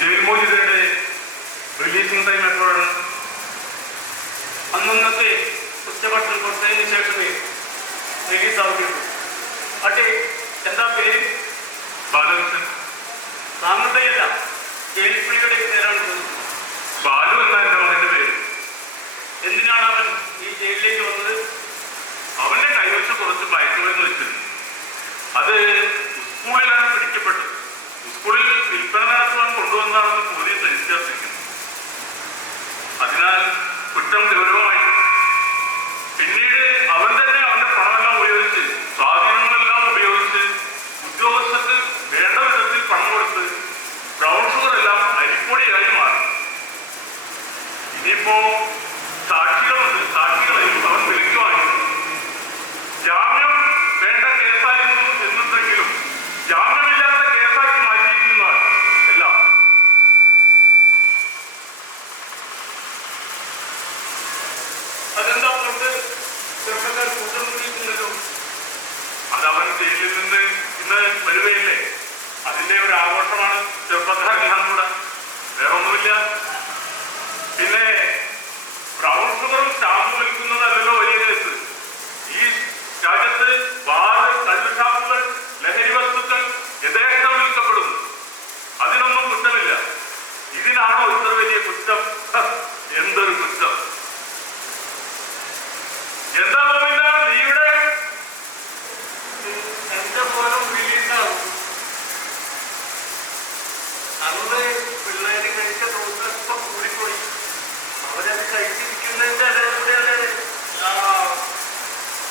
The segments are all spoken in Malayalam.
ജയിൽമോചിതരുടെ റിലീസിംഗ് ടൈം എപ്പോഴാണ്? അന്നത്തെ കുറ്റപത്രം കൊടുത്തതിന് ശേഷമേ റിലീസാവുകയുള്ളൂ. അട്ടെ, എന്താ പേര്? ബാലകൃഷ്ണൻ. താങ്കളുടെയല്ല, ജയിൽ പുള്ളിയുടെ പേരാണ് ചോദിച്ചത്. ബാലു എന്ന എൻ്റെ മകന്റെ പേര്. എന്തിനാണ് അവൻ ഈ ജയിലിലേക്ക് വന്നത്? അവന്റെ കൈവശം കുറച്ച് മയക്കുമരുന്ന് വെച്ചിരുന്നു. അത് സ്കൂളിലാണ് പിടിക്കപ്പെട്ടത്. സ്കൂളിൽ വിൽപ്പന നടത്തുവാൻ കൊണ്ടുവന്നാണെന്ന് പോലീസ് രജിസ്റ്റർ. അതിനാൽ കുറ്റം ഗൗരവമായി. പിന്നീട് അവൻ തന്നെ അവന്റെ പണമെല്ലാം ഉപയോഗിച്ച്, സ്വാധീനങ്ങളെല്ലാം ഉപയോഗിച്ച് ഉദ്യോഗസ്ഥർക്ക് വേണ്ട വിധത്തിൽ പണം കൊടുത്ത് ബ്രൗൺ ഷുഗർ എല്ലാം അരിപ്പൊടിയായി മാറി. ഇനിയിപ്പോ സാക്ഷികളുണ്ട്, സാക്ഷികളെയും അവൻ വിളിക്കുവാനും. ജാമ്യം വേണ്ട കേസായിരുന്നു എന്നുണ്ടെങ്കിലും ജാമ്യമില്ലാത്ത കേസാക്കി മാറ്റിയിരിക്കുന്നതാണ് എല്ലാം. അതെന്താ കൊണ്ട് ചെറുപ്പക്കാർ കൂട്ടുന്നില്ലല്ലോ? അതവൻ ജയിലിൽ നിന്ന് ഇന്ന് വരികയില്ലേ, അതിന്റെ ഒരു ആഘോഷമാണ് ചെറുപ്പക്കാരെല്ലാം കൂടെ, വേറെ ഒന്നുമില്ല. പിന്നെ ബ്രൗൺ ഷുഗറും സ്റ്റാമ്പും വിൽക്കുന്നതല്ലോ വലിയ കേസ്. ഈ രാജ്യത്ത് ബാറ്, കള്ളുഷാപ്പുകൾ, ലഹരി വസ്തുക്കൾ യഥേഷ്ടം വിൽക്കപ്പെടുന്നു. അതിനൊന്നും കുറ്റമില്ല. ഇതിനാണോ ഇത്ര വലിയ കുറ്റം? എന്തൊരു കുറ്റം! എന്താ പോയില്ല നീയുടെ? എന്റെ പോലും റിലീസാകും. അന്ന് പിള്ളേര് കഴിച്ച ദിവസം കൂടിപ്പോയി. അവരത് കഴിച്ചിരിക്കുന്നതിന്റെ അതേപോലെയാണ്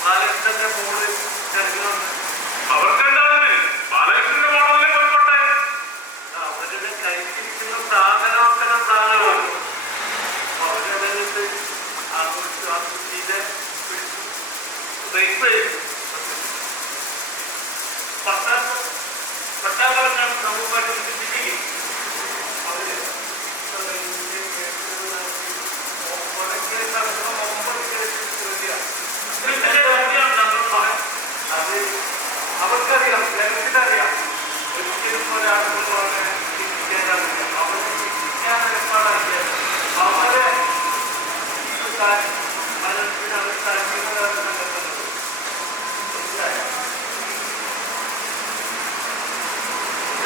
ബാലകൃഷ്ണന്റെ മോള് തിരഞ്ഞുകൊണ്ട്. അവർക്കെന്താണ്? ബാലകൃഷ്ണന്റെ മോളല്ലേ പോയിക്കോട്ടെ. അവരുടെ കഴിച്ചിരിക്കുന്ന സാധനമൊക്കെ സാധനമാണ്. അവരത് ആ കുട്ടിയുടെ പട്ടാപറഞ്ഞാണ് സമൂഹമായിട്ട് ചിന്തിക്കുകയും അവര് അത് അവർക്കറിയാം, ജനത്തിനറിയാം. ഒരിക്കലും ഒരാളുകളെ ചിന്തിക്കാനറിയില്ല. അവരെ ചിന്തിക്കാൻ ഏർപ്പാടാക്കിയത് അവരെ മനസ്സിന് അവർ സാധിക്കുന്നതാണ് കണ്ടെത്തുന്നത്.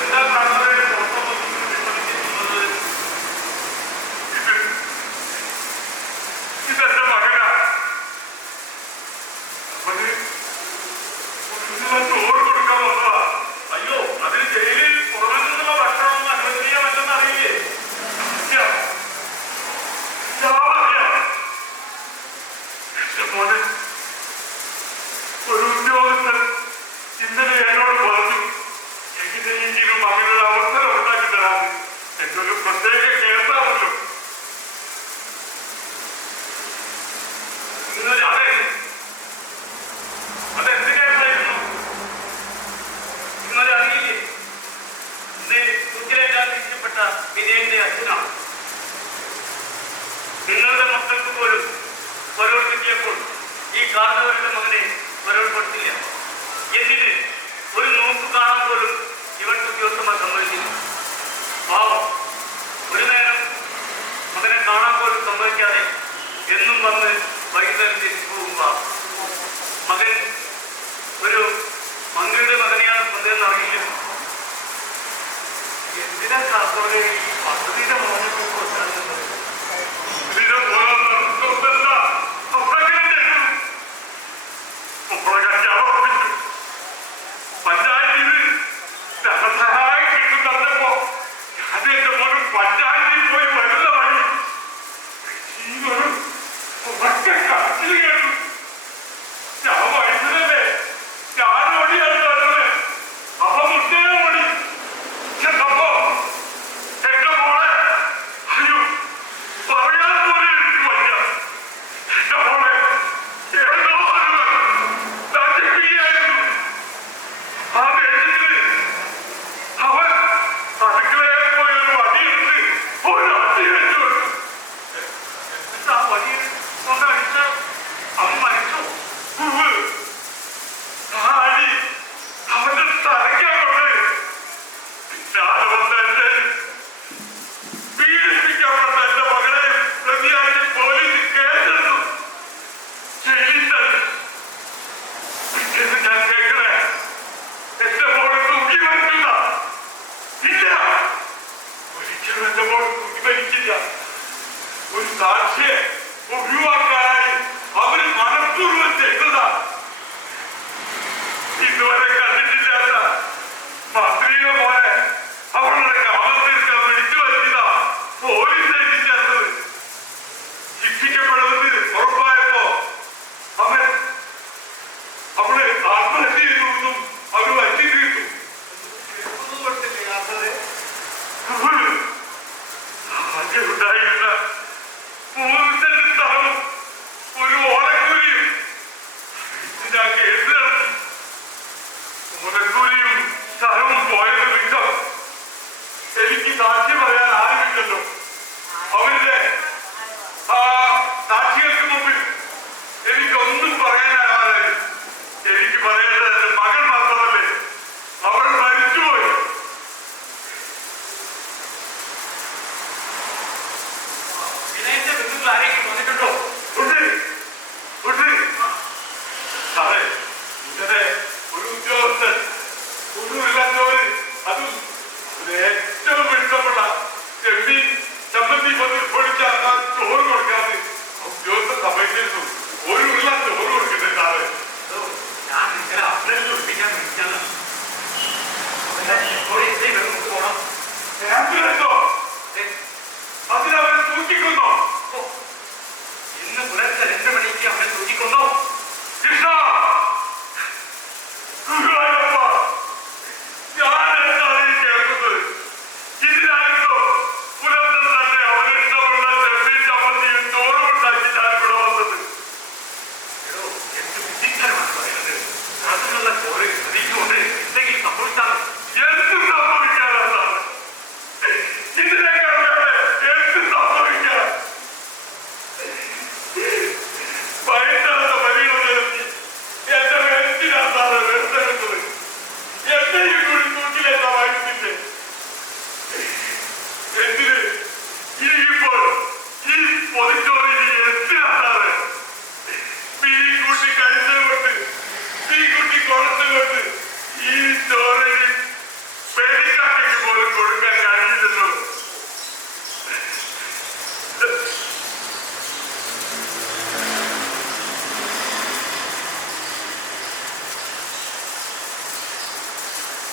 എല്ലാ കാണുന്നവരെ പുറത്തൊന്നും വിമർശിക്കുന്നത് ഇതെന്റെ മകനാണ്. ചോറ് കൊടുക്കാൻ വന്നതാ. അയ്യോ, അതിന് ജയിലിൽ പുറമെ നിന്നുള്ള ഭക്ഷണമൊന്നും അനുവദനീയമല്ലെന്ന് അറിയില്ലേ? എന്റെ മോനെ, ഒരു ഉദ്യോഗസ്ഥൻ ഇന്നലെ എന്നോട് പറഞ്ഞു, എങ്ങനെയെങ്കിലും മകനൊരു അവസരം ഉണ്ടാക്കി തരാമെന്ന്. എന്നൊരു പ്രത്യേക കേസാണല്ലോ. അതെന്ത് കേസായിരുന്നു? ഇന്നലെ അറിയില്ലേ? ഇന്ന് കുറ്റിലേറ്റാൻ തിരിച്ചപ്പെട്ട വിജയന്റെ അച്ഛനാണ്. നിങ്ങളുടെ മക്കൾക്ക് പോലും പരോൾ കിട്ടിയപ്പോൾ ഈ കാരണവരുടെ മകനെ പരോൾ കൊടുത്തില്ല. എന്തിന്? ഒരു നോക്ക് കാണാൻ പോലും ഇവർക്ക് ഉദ്യോഗസ്ഥന്മാർ സമ്മതിച്ചില്ല. പാവം, ഒരു നേരം മകനെ കാണാൻ പോലും സമ്മതിക്കാതെ എന്നും വന്ന് വൈകുന്നേരം തിരിച്ചു പോകുക. മകൻ ഒരു മന്ത്രിയുടെ മകനെയാണ് കൊണ്ടതെന്ന് അറിയില്ല. എന്തിനാ കാസർഗോഡ് ഈ പദ്ധതിയുടെ മോനൊക്കെ കൊടുക്കാറുള്ളത്? പഞ്ചായത്തിൽ ധനസഹായം കിട്ടും തന്നപ്പോ അതെന്റെ മോനും പഞ്ചായത്തിൽ പോയി വരുന്ന വഴി ഒറ്റ കരച്ചിൽ കേട്ടു. ഞാൻ വയസ്സിലല്ലേ, ഞാൻ ഓടിയാണ് തന്നത്. അവ മുട്ടേ ഓടി ചെന്നപ്പോ എന്റെ പ്രതിഫലിക്കില്ല. ഒരു സാക്ഷിയെ ഒഴിവാക്കാനായി അവര് മനഃപൂർവ്വം ചെയ്തതാ. ഇതുവരെ കണ്ടിട്ടില്ലാത്ത മന്ത്രിയുടെ മോനെ അവളുടെ കാമത്തിൽക്കാൻ വിളിച്ചു വരുത്തിയതാ പോലീസ് ചേർത്തത്. ശിക്ഷിക്കപ്പെടുന്നത് ഉറപ്പായപ്പോ അവള് ആത്മഹത്യ ചെയ്തുകൊണ്ടും അവർ വറ്റി തീർത്തു. ആദ്യമുണ്ടായിരുന്ന 3 സെന്റ് സ്ഥലവും ഒരു ഓലക്കൂലിയും ഞാൻ കേസ് നടത്തി. ഓലക്കൂലിയും സ്ഥലവും പോയത് വിധം എനിക്ക് സാക്ഷി പറയാൻ ആരുമില്ലല്ലോ. അവരുടെ ആ സാക്ഷികൾക്ക് മുമ്പിൽ എനിക്കൊന്നും പറയാനാവാതെ എനിക്ക് പറയേണ്ടത് എന്റെ മകൻ മാത്രമല്ലേ. അവൾ മരിച്ചുപോയി. വിനയന്റെ ബന്ധുക്കൾ ആരെങ്കിലും വന്നിട്ടുണ്ടോ? സാറേ, ഇങ്ങനെ ഒരു ഉദ്യോഗസ്ഥൻ ഒന്നുമില്ലാത്തവര്, അതും ഏറ്റവും ഇഷ്ടമുള്ള ചെമ്മീൻ ചമ്മന്തി പൊടിച്ചാൽ ചോറ് കൊടുക്കാതെ ഉദ്യോഗസ്ഥൻ സമ്മതിച്ചിരുന്നു. ഒരു ഉള്ള ചോറ് കൊടുക്കട്ടെ സാറേ. ഞാൻ നിങ്ങളെ അപ്പനെ ഒപ്പിക്കാൻ വിളിച്ചാണ്. പോണം. ആംബുലൻസോ? അതിനവരെ തൂക്കിക്കൊന്നോ?